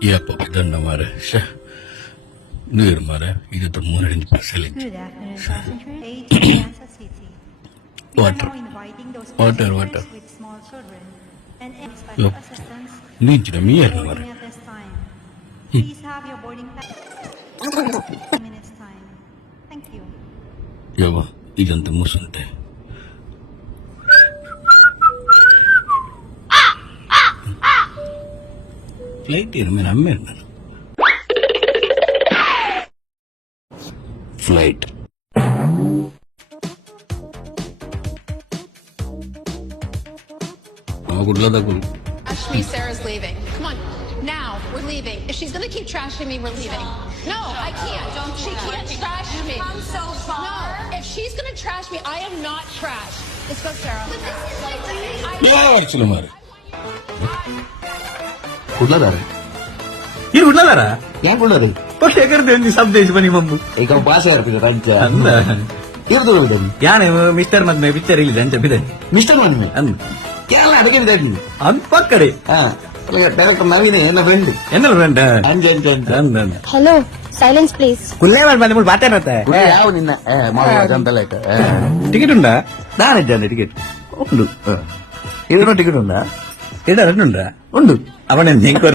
Iya Pak, dan namanya Syah. Nur mara, itu tuh mau ada di pasalin. Water, water. Yup, ini jadi miar mara. Ya Pak, itu tuh musuh teh. Flight mana ambil mana? Flight. Aku dulu tak gul. Ashmi, Sarah's leaving. Come on, now we're leaving. If she's gonna keep trashing me, we're leaving. No, I can't. She can't trash me. I'm so far. No, if she's gonna trash me, I am not trash. Let's go, Sarah. But this is like Ya, actually mara. Kudladara. Ini kudladara? Yang kudladara. Pakai kerja di subdai sebenarnya mampu. Kau pasar pilih raja. Anda. Itu tuh tadi. Ya nih, Mister Mat me picture ini dan cepet. Mister mana? Anda. Ya lah, begini tadi. Apa kare? Lihat director Navi nih, enak friend. Enak friend. Anjan. Anda. Hello, silence please. Kulle mana mau baca nata? Udah ya, ini mau jantan lagi. Tiket unda? Dah ada tiket. Undu. Itu no tiket unda? Tidak ada unda. Undu. Apa nih